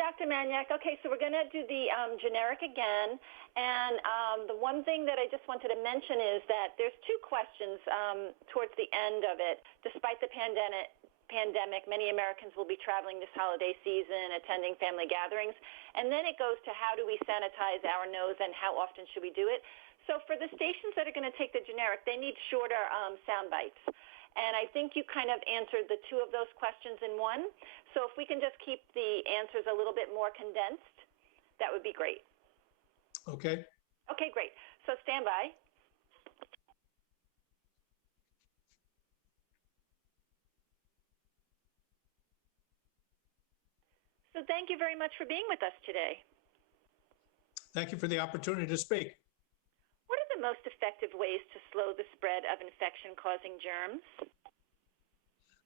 Dr. Manyak. Okay, so we're going to do the generic again. And the one thing that I just wanted to mention is that there's two questions towards the end of it. Despite the pandemic, many Americans will be traveling this holiday season, attending family gatherings. And then it goes to how do we sanitize our nose and how often should we do it? So for the stations that are going to take the generic, they need shorter sound bites. And I think you kind of answered the two of those questions in one. So if we can just keep the answers a little bit more condensed, that would be great. Okay. Okay, great. So stand by. So thank you very much for being with us today. Thank you for the opportunity to speak. What are the most effective ways to slow the spread of infection-causing germs?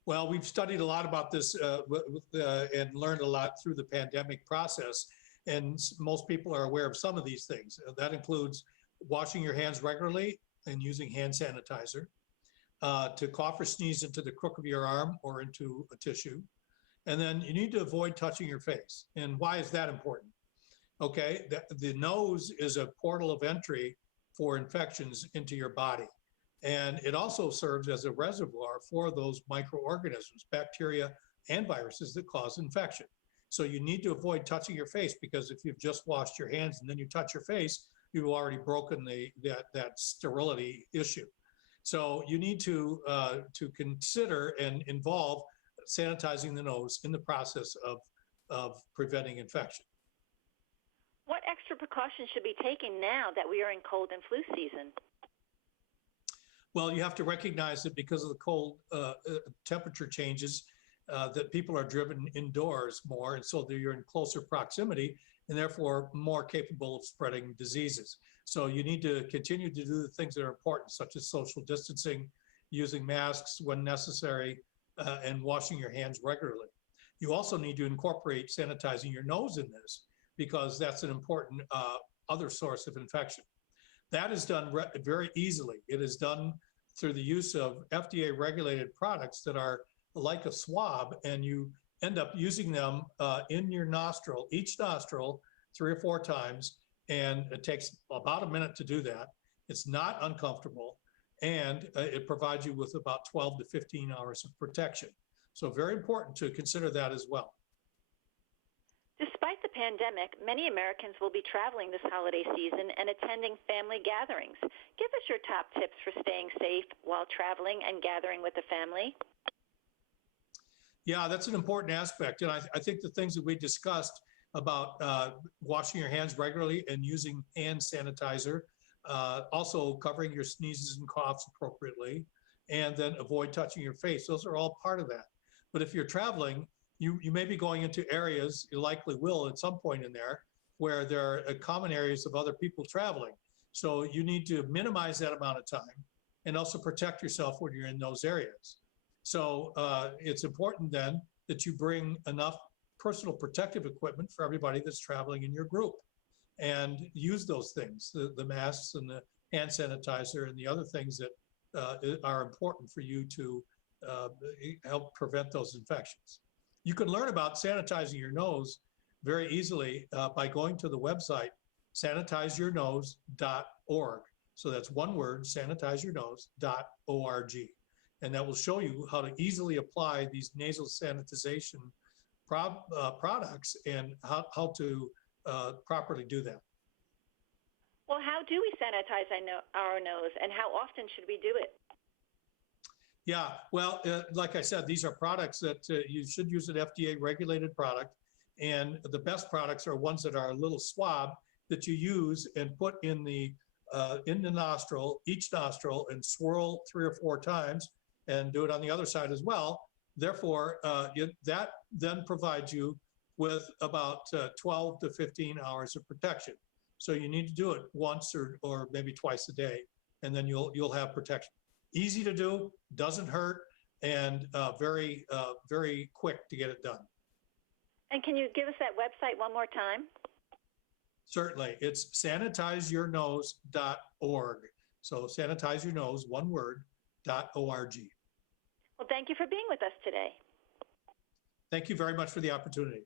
Well, we've studied a lot about this and learned a lot through the pandemic process, and most people are aware of some of these things. That includes washing your hands regularly and using hand sanitizer, to cough or sneeze into the crook of your arm or into a tissue. And then you need to avoid touching your face. And why is that important? Okay, the nose is a portal of entry for infections into your body. And it also serves as a reservoir for those microorganisms, bacteria and viruses that cause infection. So you need to avoid touching your face, because if you've just washed your hands and then you touch your face, you've already broken that sterility issue. So you need to consider and involve sanitizing the nose in the process of preventing infection. What extra precautions should be taken now that we are in cold and flu season? Well, you have to recognize that because of the cold temperature changes, that people are driven indoors more, and so you're in closer proximity and therefore more capable of spreading diseases. So you need to continue to do the things that are important, such as social distancing, using masks when necessary, and washing your hands regularly. You also need to incorporate sanitizing your nose in this, because that's an important other source of infection. That is done very easily. It is done through the use of FDA-regulated products that are like a swab, and you end up using them in your nostril, each nostril, 3 or 4 times, and it takes about a minute to do that. It's not uncomfortable, and it provides you with about 12 to 15 hours of protection. So very important to consider that as well. Despite the pandemic, many Americans will be traveling this holiday season and attending family gatherings. Give us your top tips for staying safe while traveling and gathering with the family. Yeah, that's an important aspect. And I think the things that we discussed about washing your hands regularly and using hand sanitizer, also covering your sneezes and coughs appropriately, and then avoid touching your face. Those are all part of that. But if you're traveling, you may be going into areas, you likely will at some point in there, where there are common areas of other people traveling. So you need to minimize that amount of time and also protect yourself when you're in those areas. So it's important then that you bring enough personal protective equipment for everybody that's traveling in your group, and use those things, the masks and the hand sanitizer and the other things that are important for you to help prevent those infections. You can learn about sanitizing your nose very easily by going to the website sanitizeyournose.org. So that's one word, sanitizeyournose.org. And that will show you how to easily apply these nasal sanitization products and how to properly do that. Well, how do we sanitize our nose, and how often should we do it? Yeah, well, like I said, these are products that you should use an FDA-regulated product, and the best products are ones that are a little swab that you use and put in the nostril, each nostril, and swirl 3 or 4 times, and do it on the other side as well. Therefore, that then provides you with about 12 to 15 hours of protection. So you need to do it once or maybe twice a day, and then you'll have protection. Easy to do, doesn't hurt, and very quick to get it done. And can you give us that website one more time? Certainly. It's sanitizeyournose.org. So sanitize your nose, one word, .org. Well, thank you for being with us today. Thank you very much for the opportunity.